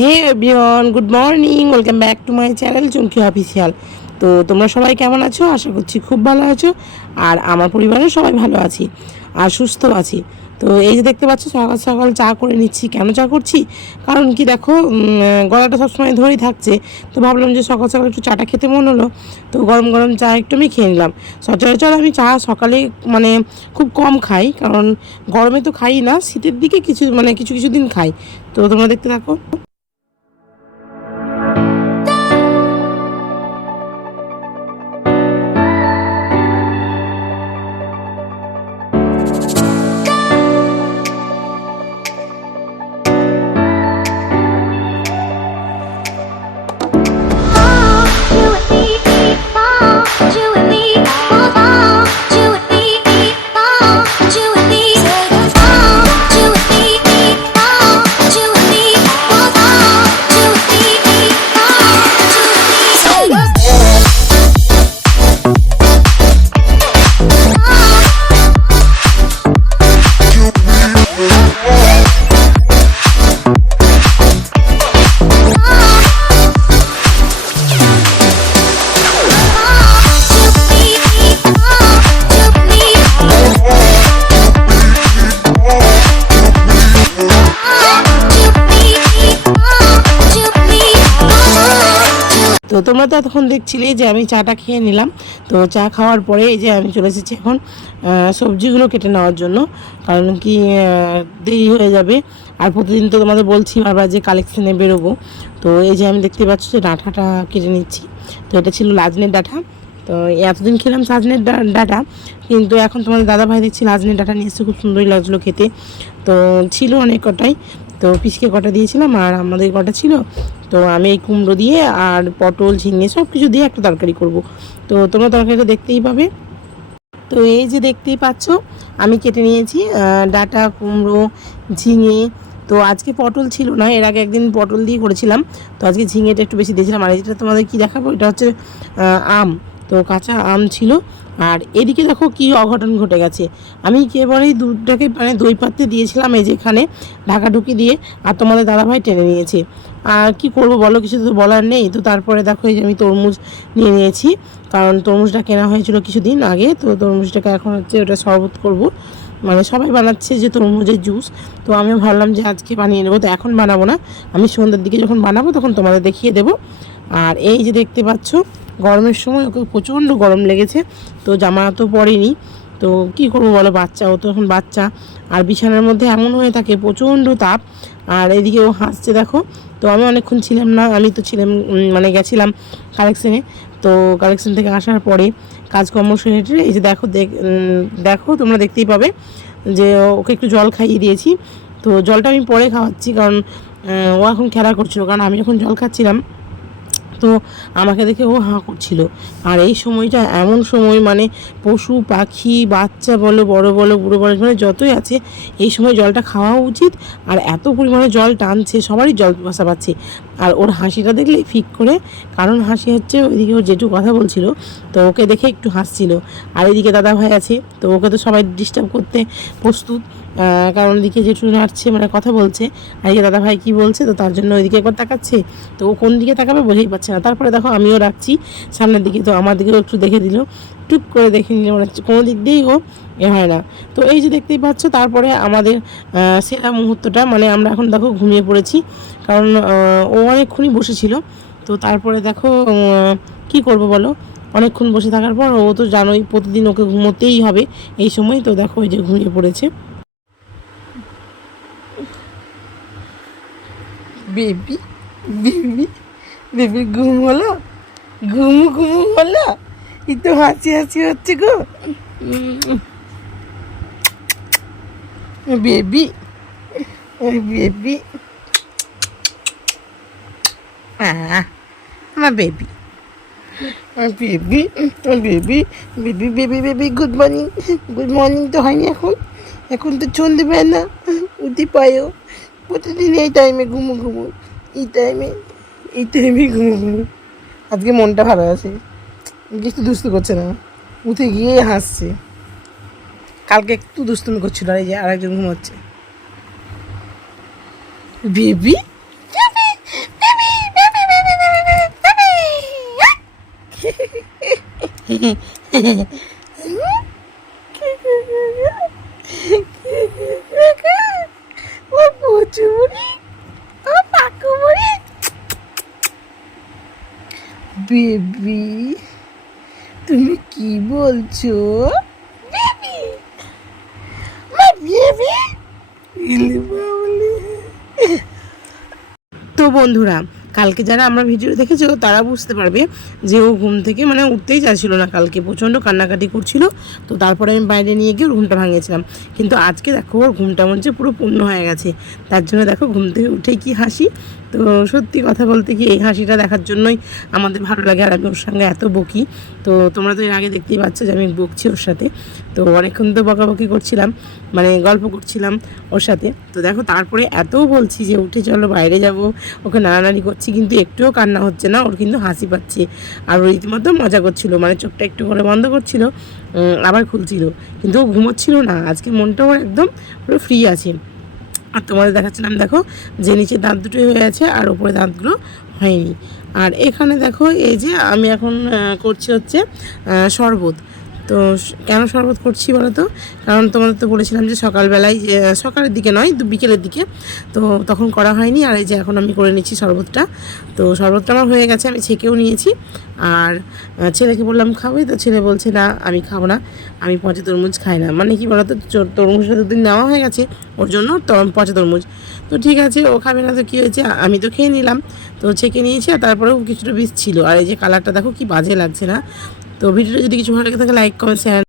Hey everyone, good morning, welcome back to my channel Chumki official. তো তোমরা সবাই কেমন আছো? আশা করছি খুব ভালো আছো। আর আমার পরিবারের সবাই ভালো আছি আর সুস্থ আছি। তো এই যে দেখতে পাচ্ছ, সকাল সকাল চা করে নিচ্ছি। কেন চা করছি? কারণ কি দেখো, গলাটা সবসময় ধরেই থাকছে। তো ভাবলাম যে সকাল সকাল একটু চাটা খেতে মন হলো। তো গরম গরম চা একটু আমি খেয়ে নিলাম। সচরাচর আমি চা সকালে মানে খুব কম খাই, কারণ গরমে তো খাই না, শীতের দিকে কিছু কিছু দিন খাই। তো তোমরা দেখতে থাকো। তো তোমরা তো এতক্ষণ দেখছিলে যে আমি চাটা খেয়ে নিলাম। তো চা খাওয়ার পরে এই যে আমি চলে এসেছি এখন সবজিগুলো কেটে নেওয়ার জন্য, কারণ কি দেরি হয়ে যাবে। আর প্রতিদিন তো তোমাদের বলছি বারবার যে কালেকশানে বেরোবো। তো এই যে আমি দেখতে পাচ্ছি যে ডাঁটাটা কেটে নিচ্ছি। তো এটা ছিল লাজনের ডাঁটা। তো এতদিন খেলাম সাজনের ডাঁটা, কিন্তু এখন তোমাদের দাদা ভাই দেখছি লাজনের ডাঁটা নিয়ে এসে, খুব সুন্দরই লাগছিলো খেতে। তো ছিল অনেক কটাই, তো পিসকে কটা দিয়েছিলাম আর আমাদের কটা ছিল। তো আমি এই কুমড়ো দিয়ে আর পটল ঝিঙে সব কিছু দিয়ে একটা তরকারি করব। তো তোমরা তরকারিটা দেখতেই পাবে। তো এই যে দেখতেই পাচ্ছ, আমি কেটে নিয়েছি ডাঁটা, কুমড়ো, ঝিঙে। তো আজকে পটল ছিল না, এর আগে একদিন পটল দিয়ে করেছিলাম। তো আজকে ঝিঙেটা একটু বেশি দিয়েছিলাম। আর যেটা তোমাদের কি দেখাবো, এটা হচ্ছে আম। তো কাঁচা আম ছিল। আর এদিকে দেখো কি অঘটন ঘটে গেছে। আমি একেবারেই দুধটাকে মানে দই পাত্রে দিয়েছিলাম এই যেখানে ঢাকাঢুকি দিয়ে, আর তোমাদের দাদাভাই টেনে নিয়েছে। আর কি করব বলো, কিছু তো বলার নেই। তো তারপরে দেখো এই যে আমি তরমুজ নিয়ে নিয়েছি, কারণ তরমুজটা কেনা হয়েছিল কিছুদিন আগে। তো তরমুজটাকে এখন হচ্ছে ওটা শরবত করব, মানে সবাই বানাচ্ছে যে তরমুজের জুস। তো আমি ভাবলাম যে আজকে বানিয়ে নেবো। তো এখন বানাবো না, আমি সন্ধ্যের দিকে যখন বানাবো তখন তোমাদের দেখিয়ে দেবো। আর এই যে দেখতে পাচ্ছ, গরমের সময় ওকে প্রচণ্ড গরম লেগেছে। তো জামা তো পরেনি। তো কি করবো বলো, বাচ্চা, ও তো এখন বাচ্চা। আর বিছানার মধ্যে এমন হয়ে থাকে, প্রচণ্ড তাপ। আর এদিকে ও হাসছে দেখো। তো আমি অনেকক্ষণ ছিলাম না, আমি তো ছিলাম মানে গেছিলাম কালেকশানে। তো কালেকশান থেকে আসার পরে কাজকর্ম সেরে এই যে দেখো দেখো তোমরা দেখতেই পাবে যে ওকে একটু জল খাইয়ে দিয়েছি। তো জলটা আমি পরে খাওয়াচ্ছি, কারণ ও এখন খেলা করছিল, কারণ আমি যখন জল খাচ্ছিলাম তো আমাকে দেখে ও হাঁ করছিল। আর এই সময়টা এমন সময়, মানে পশু পাখি, বাচ্চা বলো, বড় বলো, বুড়ো বলো, মানে যতই আছে, এই সময় জলটা খাওয়া উচিত। আর এত পরিমাণে জল টানছে, সবারই জল পিপাসা পাচ্ছে। আর ওর হাসিটা দেখলেই ফিক করে, কারণ হাসি হচ্ছে ওইদিকে ওর জেঠু কথা বলছিল, তো ওকে দেখে একটু হাসছিল। আর এদিকে দাদা ভাই আছে, তো ওকে তো সবাই ডিস্টার্ব করতে প্রস্তুত, কারণ ওদিকে জেঠু নাচছে, মানে কথা বলছে। আর এদিকে দাদা ভাই কী বলছে, তো তার জন্য ওইদিকে একবার তাকাচ্ছে। তো ও কোন দিকে তাকাবে বোঝাই পাচ্ছে না। তারপরে দেখো আমিও রাখছি সামনের দিকে, তো আমার দিকেও একটু দেখে দিল, টুক করে দেখে নিল, মানে কোনো দিক দিয়েই ও হয় না। তো এই যে দেখতেই পাচ্ছ, তারপরে আমাদের সেরা মুহূর্তটা, মানে আমরা এখন দেখো ঘুমিয়ে পড়েছি, কারণ ও অনেকক্ষণই বসেছিল। তো তারপরে দেখো কি করব বলো, অনেকক্ষণ বসে থাকার পর ও তো জানোই প্রতিদিন ওকে ঘুমোতেই হবে এই সময়। তো দেখো ওই যে ঘুমিয়ে পড়েছে। বেবি, বেবি, বেবি ঘুম হলো, ঘুমু হলো, একটু হাসি হাসি হচ্ছে গো। বেবি, বেবি, আমার baby, baby, baby, baby, baby, baby, good morning. Good morning তো হয়নি এখন, এখন তো সন্ধেবেলা, উঠতে পায়ো। প্রতিদিন এই টাইমে ঘুমো ঘুমো, এই টাইমে ঘুমো। আজকে মনটা ভালো আছে, কিছু দুস্তু করছে না, উঠে গিয়ে হাসছে। কালকে একটু দুষ্টুমি করছিল, আর এই যে আরেকজন ঘুমোচ্ছে। বেবি, ও পুচুরি, ও পাকুমুড়ি, বেবি তুমি কি বলছো? বেবি, মা বেবি, ইলি বাবলি। তো বন্ধুরা, কালকে যারা আমরা ভিডিও দেখেছো তারা বুঝতে পারবে যে ও ঘুম থেকে মানে উঠতেই চাইছিল না, কালকে প্রচণ্ড কান্নাকাটি করছিল। তো তারপরে আমি বাইরে নিয়ে গিয়ে ওর ঘুমটা ভাঙিয়েছিলাম, কিন্তু আজকে দেখো ওর ঘুমটা মনে হচ্ছে পুরো পূর্ণ হয়ে গেছে। তার জন্য দেখো ঘুম থেকে উঠেই কি হাসি। তো সত্যি কথা বলতে কি এই হাসিটা দেখার জন্যই আমাদের ভালো লাগে, আর আমি ওর সঙ্গে এত বকি। তো তোমরা তো এর আগে দেখতেই পাচ্ছ যে আমি বকছি ওর সাথে। তো অনেকক্ষণ তো বকাবকি করছিলাম, মানে গল্প করছিলাম ওর সাথে। তো দেখো তারপরে এত বলছি যে উঠে চলো বাইরে যাব, ওকে নাড়ানাড়ি করছি, কিন্তু একটুও কান্না হচ্ছে না, ওর কিন্তু হাসি পাচ্ছে। আর ওই রীতিমতো মজা করছিল, মানে চোখটা একটু করে বন্ধ করছিল, আবার খুলছিল, কিন্তু ও ঘুমোচ্ছিল না। আজকে মনটাও একদম পুরো ফ্রি আছে। আর তোমাদের দেখাচ্ছিলাম দেখো যে নিচে দাঁত দুটোই হয়ে আছে আর ওপরে দাঁতগুলো হয়নি। আর এখানে দেখো এই যে আমি এখন করছি হচ্ছে শরবত। তো কেন শরবত করছি বলো তো? কারণ তোমাদের তো বলেছিলাম যে সকালবেলায়, সকালের দিকে নয়, বিকেলের দিকে, তো তখন করা হয়নি। আর এই যে এখন আমি করে নিচ্ছি শরবতটা। তো শরবতটা আমার হয়ে গেছে, আমি ছেঁকেও নিয়েছি। আর ছেলেকে বললাম খাবে, তো ছেলে বলছে না আমি খাবো না, আমি পচা তরমুজ খাই না। মানে কি বলতো, তরমুজটা দুদিন নেওয়া হয়ে গেছে ওর জন্য, পচা তরমুজ। তো ঠিক আছে, ও খাবে না তো কী হয়েছে, আমি তো খেয়ে নিলাম। তো ছেঁকে নিয়েছি, আর তারপরেও কিছুটা বীজ ছিল। আর এই যে কালারটা দেখো কি বাজে লাগছে না? তো ভিডিওটা যদি কিছু ভালো লাগে থাকে লাইক কমেন্ট শেয়ার।